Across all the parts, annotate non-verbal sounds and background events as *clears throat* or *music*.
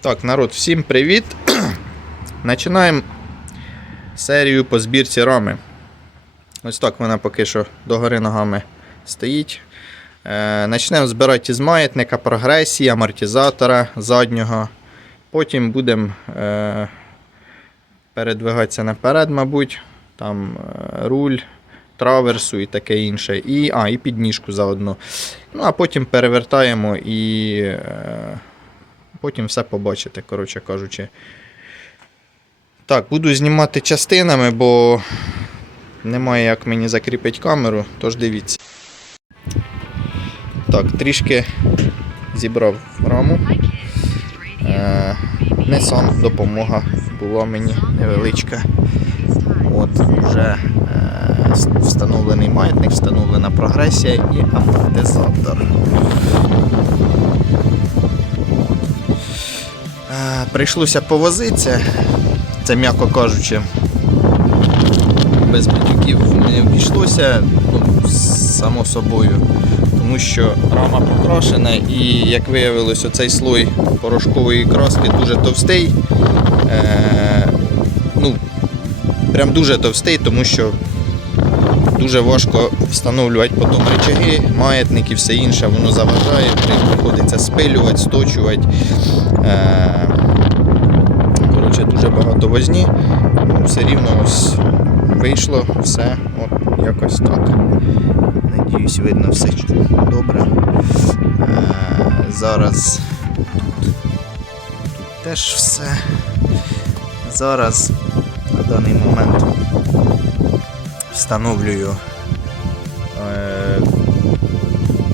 Так, народ, всім привіт. *clears throat* Починаємо серію по збірці рами. Ось так вона поки що догори ногами стоїть. Е, Почнемо збирати із маятника прогресії, амортизатора заднього. Потім будемо е, передвигатися наперед, мабуть. Там е, руль, траверсу і таке інше. І, а, і підніжку заодно. Ну, а потім перевертаємо і. Потім все побачите, коротше кажучи. Так, буду знімати частинами, бо немає як мені закріпити камеру, тож дивіться. Так, трішки зібрав раму. Е, Nissan допомога була мені невеличка. От вже е, встановлений маятник, встановлена прогресія і амортизатор. Е, Прийшлося повозитися, це м'яко кажучи, без батьків не обійшлося, ну, само собою, тому що рама покрашена і, як виявилось, оцей слой порошкової краски дуже товстий. Е, ну, прям дуже товстий, тому що дуже важко встановлювати потім речаги, маятник і все інше, воно заважає, приходиться спилювати, сточувати. Е, Коротше, дуже багато возні. Ну, Все рівно ось вийшло все от якось так. Надіюсь, видно все добре. Е, Зараз тут, тут теж все. Зараз на даний момент встановлюю е,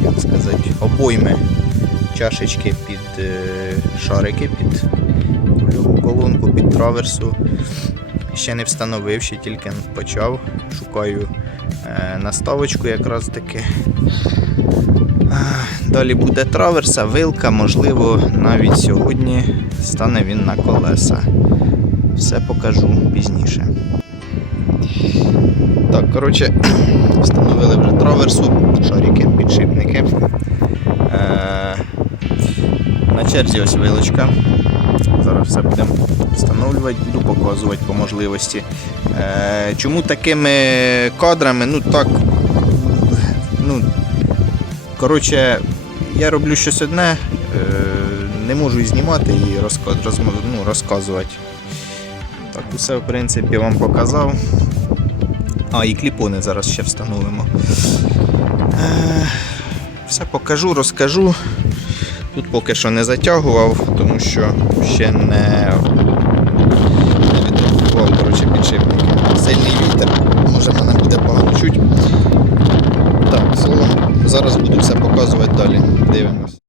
як сказати, обойми чашечки під е, шарики, під нульову колонку, під траверсу. Ще не встановив, ще тільки почав. Шукаю е, наставочку якраз таки. Далі буде траверса, вилка, можливо, навіть сьогодні стане він на колеса. Все покажу пізніше. Так, коротше, *clears throat* встановили вже траверсу, шарики, підшипники. Е, на черзі ось вилочка. Зараз все будемо встановлювати, буду показувати по можливості. Е, чому такими кадрами? Ну так. Ну, коротше, я роблю щось одне, е, не можу і знімати і розка- розм- ну, розказувати. Так, усе в принципі вам показав. А, і кліпони зараз ще встановимо. Е, все покажу, розкажу. Тут поки що не затягував, тому що ще не, відремонтував коротше, підшипники. Сильний вітер, може мене буде погано чуть. Так, словом, зараз буду все показувати далі. Дивимось.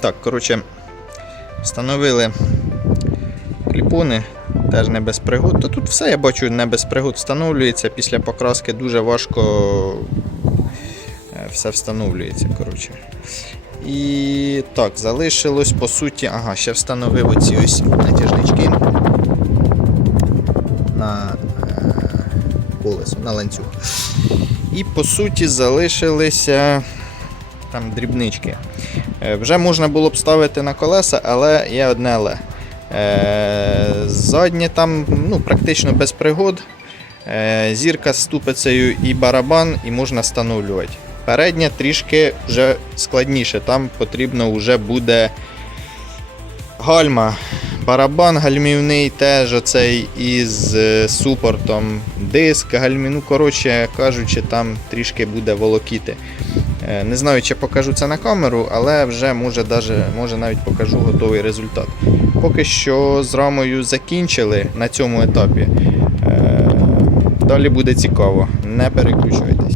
Так, коротше, встановили кліпони теж не без пригод. То тут все я бачу не без пригод встановлюється. Після покраски дуже важко е, все встановлюється. Коротше. І так, залишилось по суті. Ага, ще встановив оці ось натяжнички на е, колесо, на ланцюг. І по суті залишилися там дрібнички. Е, Вже можна було б ставити на колеса, але є одне але. Е, Заднє там ну, практично без пригод. Е, Зірка з ступицею і барабан, і можна встановлювати. Переднє трішки вже складніше, там потрібно вже буде гальма. Барабан гальмівний теж оцей із супортом. Диск гальмі, ну коротше кажучи, там трішки буде волокіти. Е, Не знаю, чи покажу це на камеру, але вже може, даже, може навіть покажу готовий результат. Поки що з рамою закінчили на цьому етапі. Е, Далі буде цікаво. Не переключайтесь.